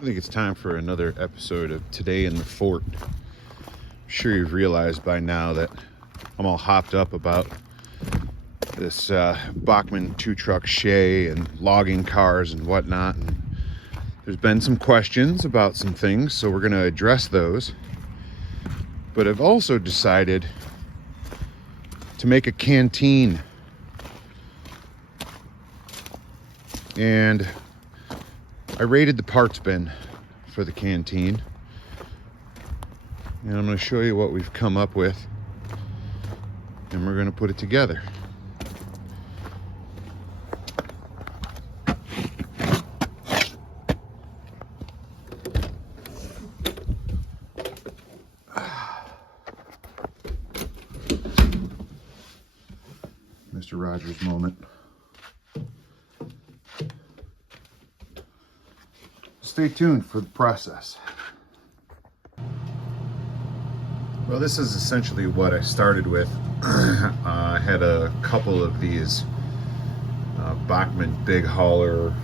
I think it's time for another episode of Today in the Fort. I'm sure you've realized by now that I'm all hopped up about this Bachmann 2-truck Shay and logging cars and whatnot. And there's been some questions about some things, so we're going to address those. But I've also decided to make a canteen. And I raided the parts bin for the canteen, and I'm going to show you what we've come up with, and we're going to put it together. Mr. Rogers moment. Stay tuned for the process. Well, this is essentially what I started with. I had a couple of these Bachmann Big Hauler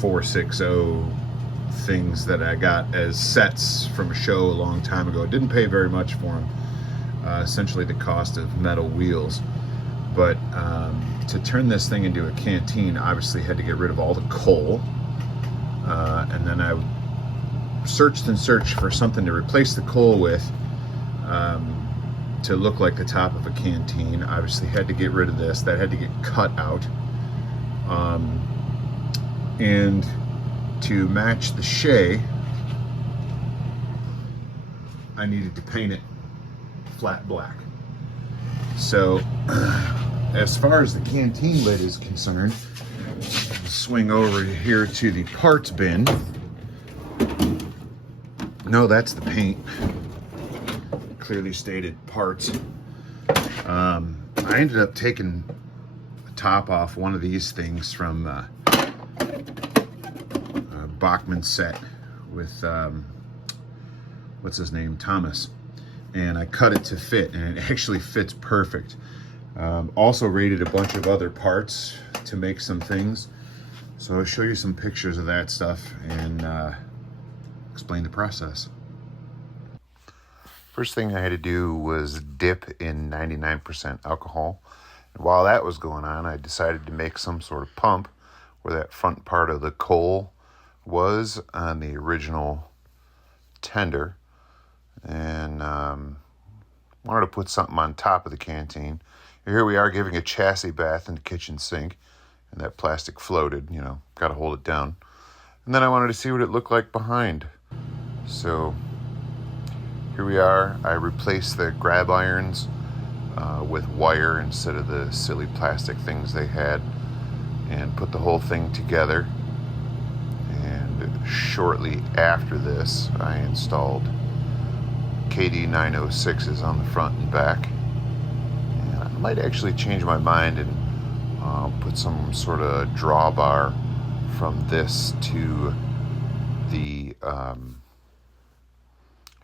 460 things that I got as sets from a show a long time ago. Didn't pay very much for them. Essentially the cost of metal wheels. But to turn this thing into a canteen, obviously had to get rid of all the coal. And then I searched and searched for something to replace the coal with, to look like the top of a canteen. Obviously had to get rid of this. That had to get cut out. And to match the Shay, I needed to paint it flat black. So as far as the canteen lid is concerned, swing over here to the parts bin. No, that's the paint. Clearly stated parts. I ended up taking the top off one of these things from a Bachmann set with what's his name, Thomas, and I cut it to fit, and it actually fits perfect. Also raided a bunch of other parts to make some things. So I'll show you some pictures of that stuff and explain the process. First thing I had to do was dip in 99% alcohol. And while that was going on, I decided to make some sort of pump where that front part of the coal was on the original tender. And wanted to put something on top of the canteen. Here we are giving a chassis bath in the kitchen sink. And that plastic floated, you know, got to hold it down. And then I wanted to see what it looked like behind. So here we are. I replaced the grab irons with wire instead of the silly plastic things they had, and put the whole thing together. And shortly after this, I installed KD 906s on the front and back. And I might actually change my mind and put some sort of drawbar from this to the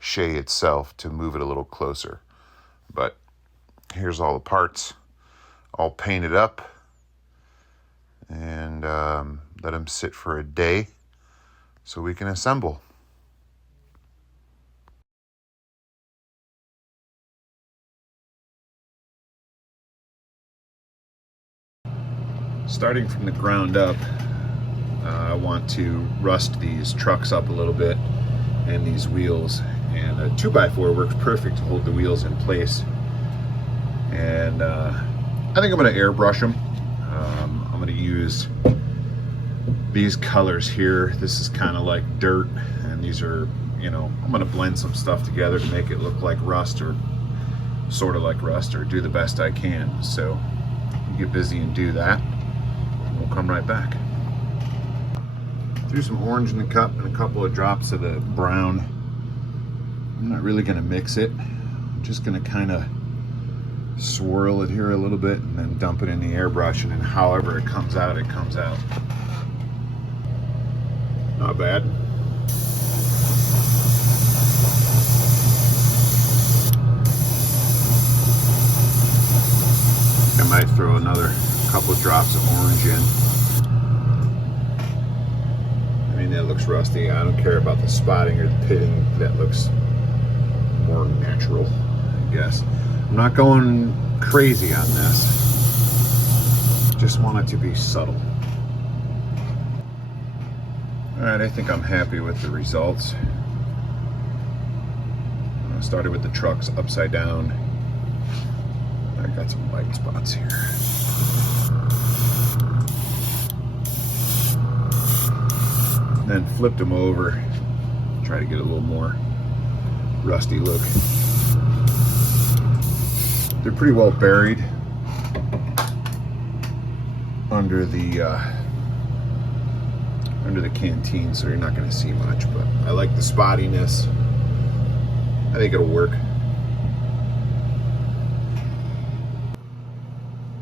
Shay itself to move it a little closer. But here's all the parts, all painted up, and let them sit for a day so we can assemble. Starting from the ground up, I want to rust these trucks up a little bit and these wheels, and a 2x4 works perfect to hold the wheels in place. And I think I'm going to airbrush them. I'm going to use these colors here. This is kind of like dirt, and these are, you know, I'm going to blend some stuff together to make it look like rust, or sort of like rust, or do the best I can. So get busy and do that. We'll come right back. Threw some orange in the cup and a couple of drops of the brown. I'm not really going to mix it. I'm just going to kind of swirl it here a little bit and then dump it in the airbrush, and then however it comes out, it comes out. Not bad. I might throw another couple of drops of orange in. I mean, that looks rusty. I don't care about the spotting or the pitting. That looks more natural, I guess. I'm not going crazy on this. Just want it to be subtle. Alright, I think I'm happy with the results. I started with the trucks upside down. I got some white spots here. Then flipped them over, try to get a little more rusty look. They're pretty well buried under the canteen, so you're not going to see much, but I like the spottiness. I think it'll work.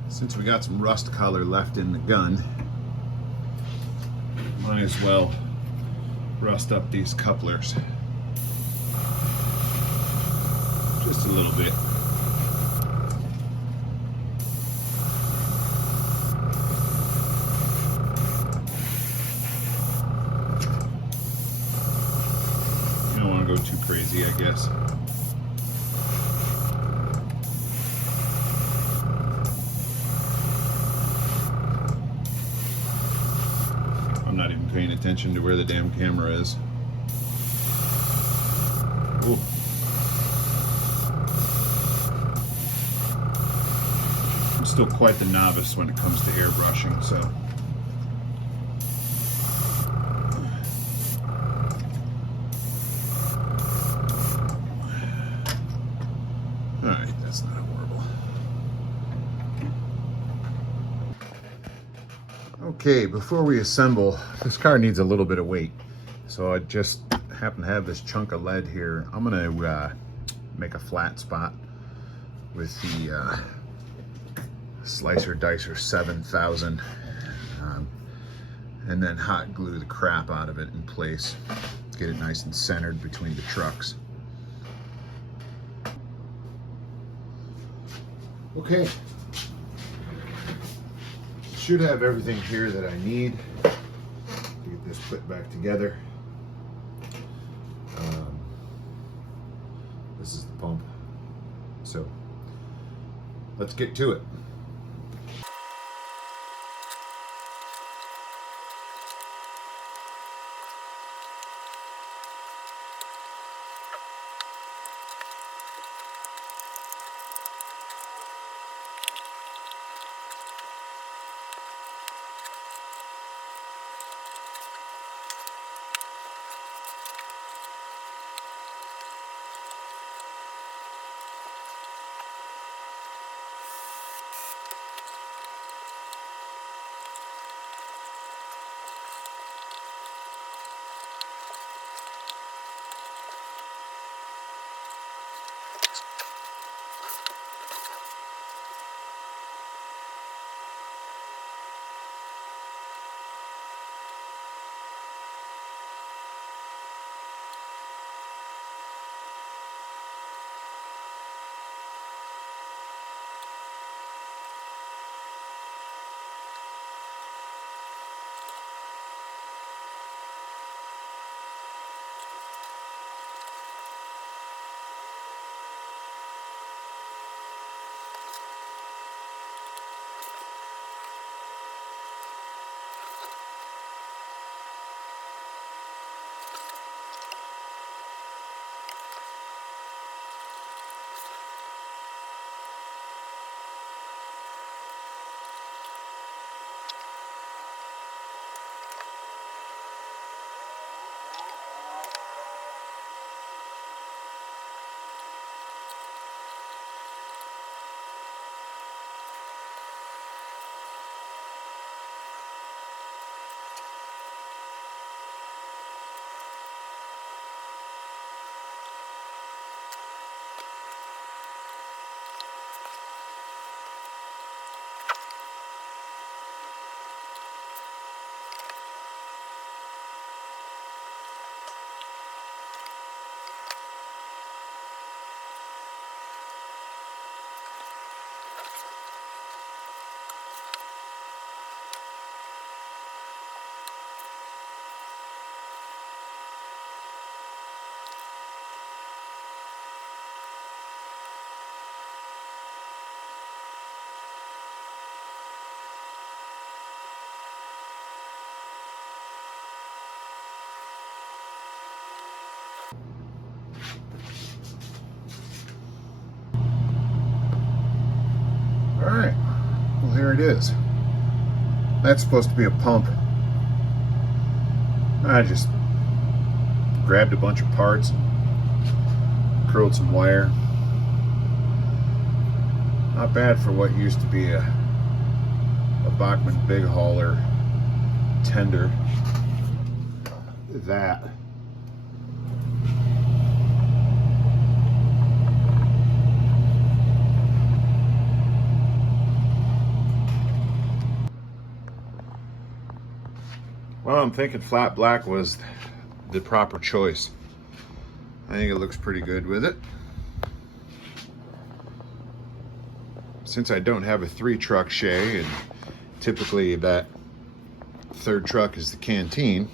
Since we got some rust color left in the gun, might as well rust up these couplers just a little bit. You don't want to go too crazy, I guess. I'm not even paying attention to where the damn camera is. Ooh. I'm still quite the novice when it comes to airbrushing, so. Alright, that's not horrible. Okay, before we assemble, this car needs a little bit of weight. So I just happen to have this chunk of lead here. I'm gonna make a flat spot with the Slicer Dicer 7000 and then hot glue the crap out of it in place. Get it nice and centered between the trucks. Okay. Should have everything here that I need to get this put back together. This is the pump. So let's get to it. right, well, here it is. That's supposed to be a pump. I just grabbed a bunch of parts and curled some wire. Not bad for what used to be a Bachmann big hauler tender. That. Well, I'm thinking flat black was the proper choice. I think it looks pretty good with it. Since I don't have a 3-truck Shay, and typically that 3rd truck is the Canteen,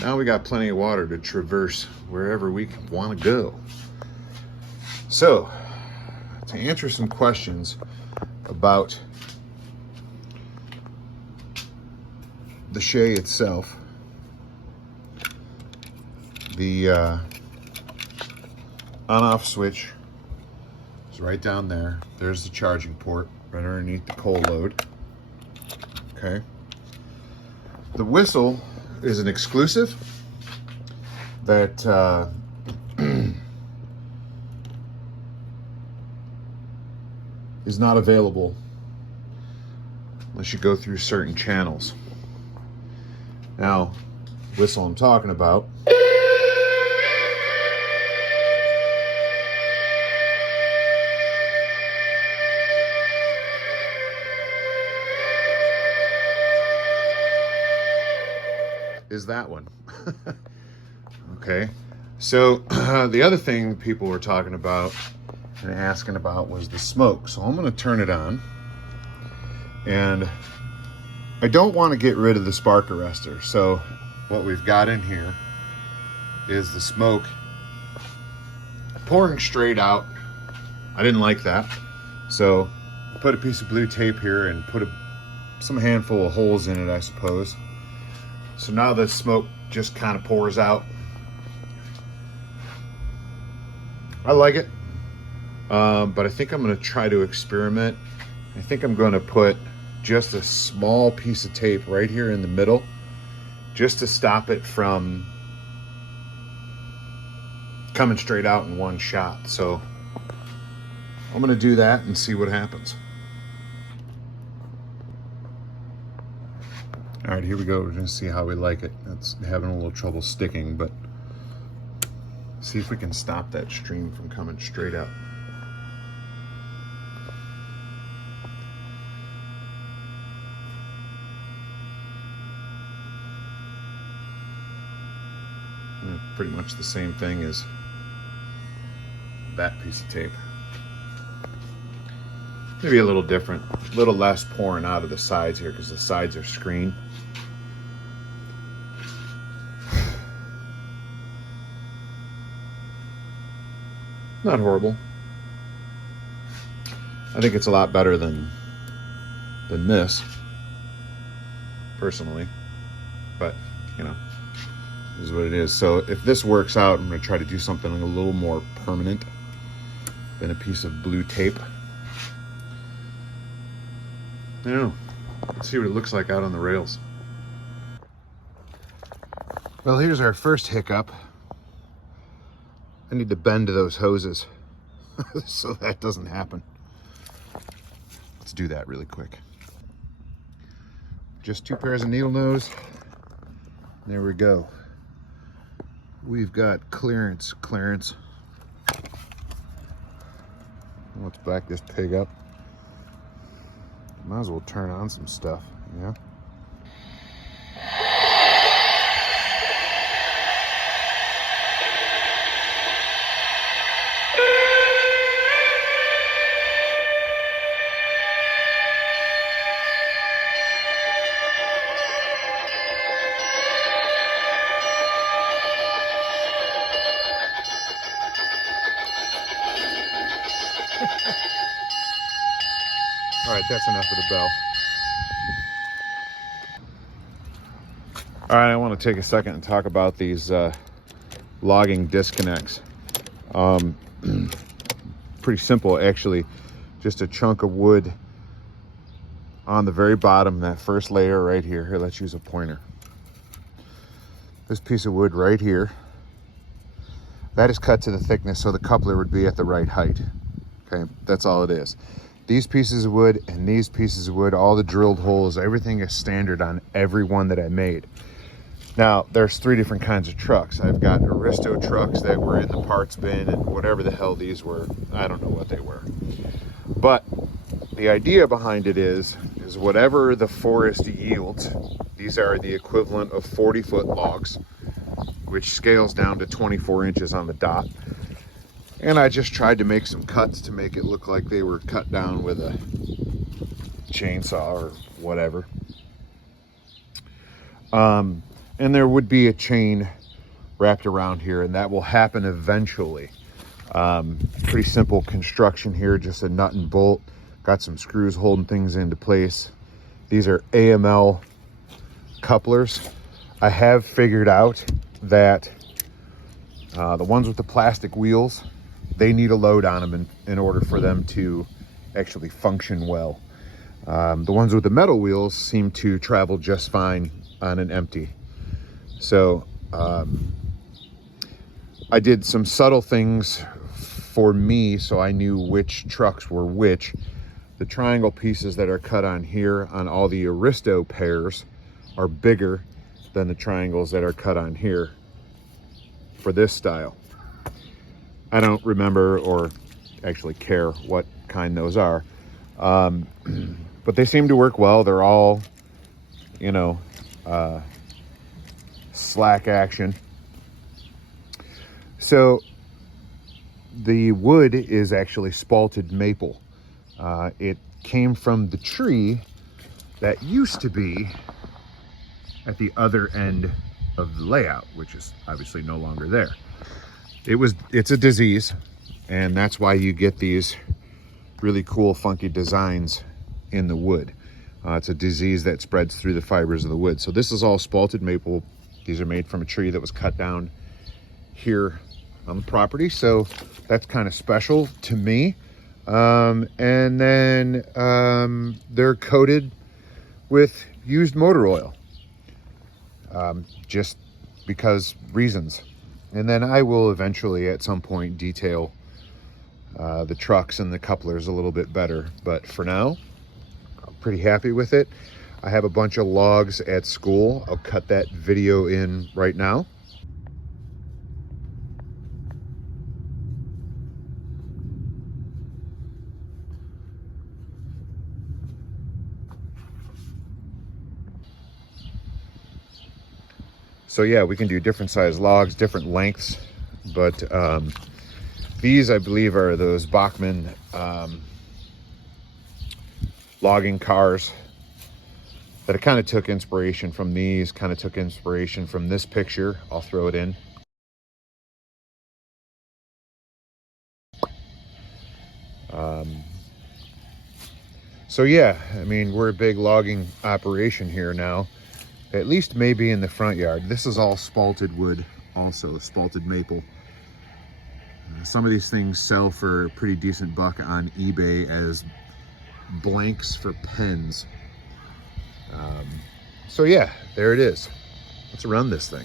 now we got plenty of water to traverse wherever we want to go. So, to answer some questions about the Shay itself, the on-off switch is right down there. There's the charging port right underneath the coal load. Okay. The whistle is an exclusive that is not available unless you go through certain channels. Now, the whistle I'm talking about is that one. Okay, so the other thing people were talking about and asking about was the smoke. So I'm going to turn it on, and I don't want to get rid of the spark arrestor. So what we've got in here is the smoke pouring straight out. I didn't like that, so I put a piece of blue tape here and put some handful of holes in it, I suppose. So now the smoke just kind of pours out. I like it, but I think I'm going to try to experiment. I think I'm going to put just a small piece of tape right here in the middle, just to stop it from coming straight out in one shot. So I'm going to do that and see what happens. All right, here we go. We're going to see how we like it. It's having a little trouble sticking, but see if we can stop that stream from coming straight out. Pretty much the same thing as that piece of tape. Maybe a little different, a little less pouring out of the sides here because the sides are screened. Not horrible. I think it's a lot better than this, personally, but you know, this is what it is. So if this works out, I'm going to try to do something a little more permanent than a piece of blue tape. I don't know. Let's see what it looks like out on the rails. Well, here's our first hiccup. I need to bend those hoses so that doesn't happen. Let's do that really quick. Just 2 pairs of needle nose. There we go. We've got clearance. Let's back this pig up. Might as well turn on some stuff, yeah? All right, that's enough of the bell. All right, I want to take a second and talk about these logging disconnects. Pretty simple, actually. just a chunk of wood on the very bottom, that first layer right here. Here, let's use a pointer. This piece of wood right here, that is cut to the thickness so the coupler would be at the right height. Okay, that's all it is. These pieces of wood and these pieces of wood, all the drilled holes, everything is standard on every one that I made. Now, there's 3 different kinds of trucks. I've got Aristo trucks that were in the parts bin and whatever the hell these were. I don't know what they were. But the idea behind it is whatever the forest yields, these are the equivalent of 40-foot logs, which scales down to 24 inches on the dot. And I just tried to make some cuts to make it look like they were cut down with a chainsaw or whatever. And there would be a chain wrapped around here, and that will happen eventually. Pretty simple construction here, just a nut and bolt. Got some screws holding things into place. These are AML couplers. I have figured out that the ones with the plastic wheels, they need a load on them in order for them to actually function well. The ones with the metal wheels seem to travel just fine on an empty. So I did some subtle things for me so I knew which trucks were which. The triangle pieces that are cut on here on all the Aristo pairs are bigger than the triangles that are cut on here for this style. I don't remember or actually care what kind those are, but they seem to work well. They're all, you know, slack action. So the wood is actually spalted maple. It came from the tree that used to be at the other end of the layout, which is obviously no longer there. It's a disease, and that's why you get these really cool, funky designs in the wood. It's a disease that spreads through the fibers of the wood. So this is all spalted maple. These are made from a tree that was cut down here on the property. So that's kind of special to me. And then they're coated with used motor oil, just because reasons. And then I will eventually at some point detail the trucks and the couplers a little bit better. But for now, I'm pretty happy with it. I have a bunch of logs at school. I'll cut that video in right now. So yeah, we can do different size logs, different lengths, but these I believe are those Bachmann logging cars that I kind of took inspiration from these, kind of took inspiration from this picture. I'll throw it in. So yeah, I mean, we're a big logging operation here now, at least maybe in the front yard. This is all spalted wood, also spalted maple. Some of these things sell for a pretty decent buck on eBay as blanks for pens. So yeah, there it is. Let's run this thing.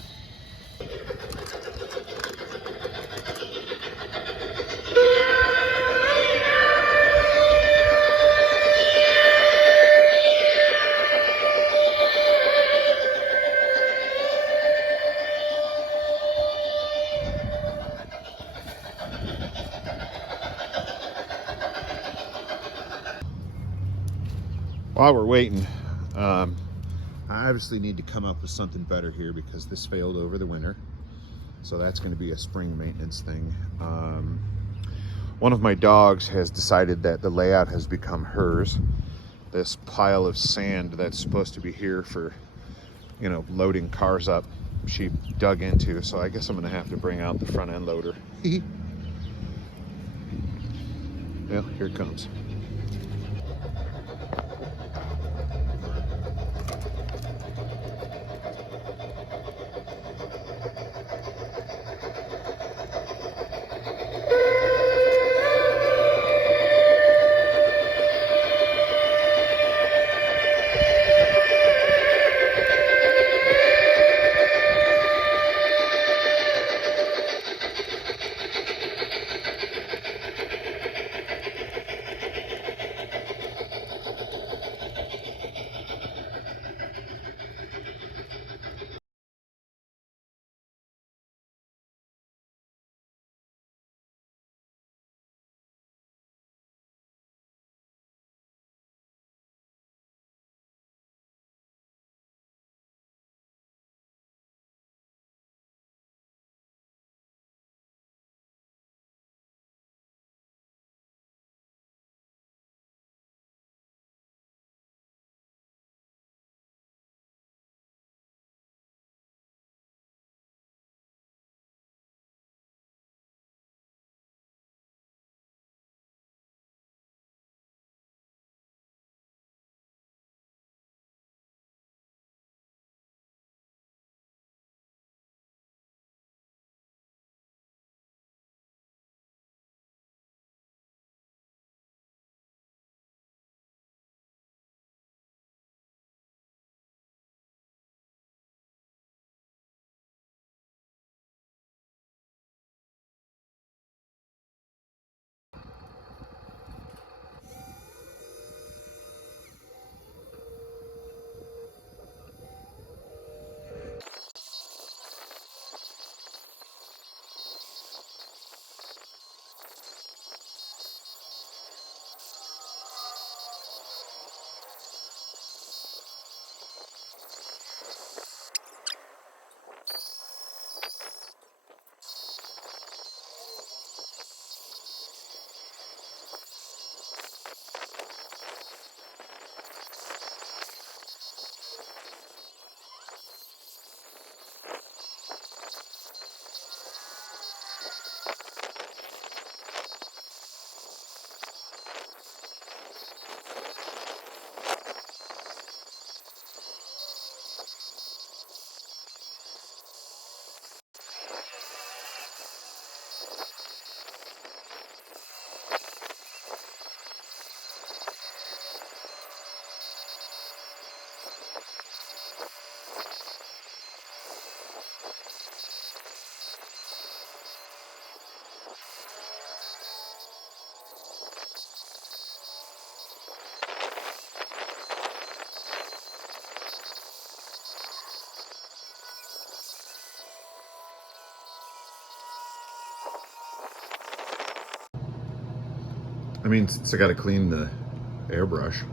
While we're waiting, I obviously need to come up with something better here because this failed over the winter. So that's going to be a spring maintenance thing. One of my dogs has decided that the layout has become hers. This pile of sand that's supposed to be here for, you know, loading cars up, she dug into. So I guess I'm going to have to bring out the front end loader. Well, here it comes. I mean, since I got to clean the airbrush.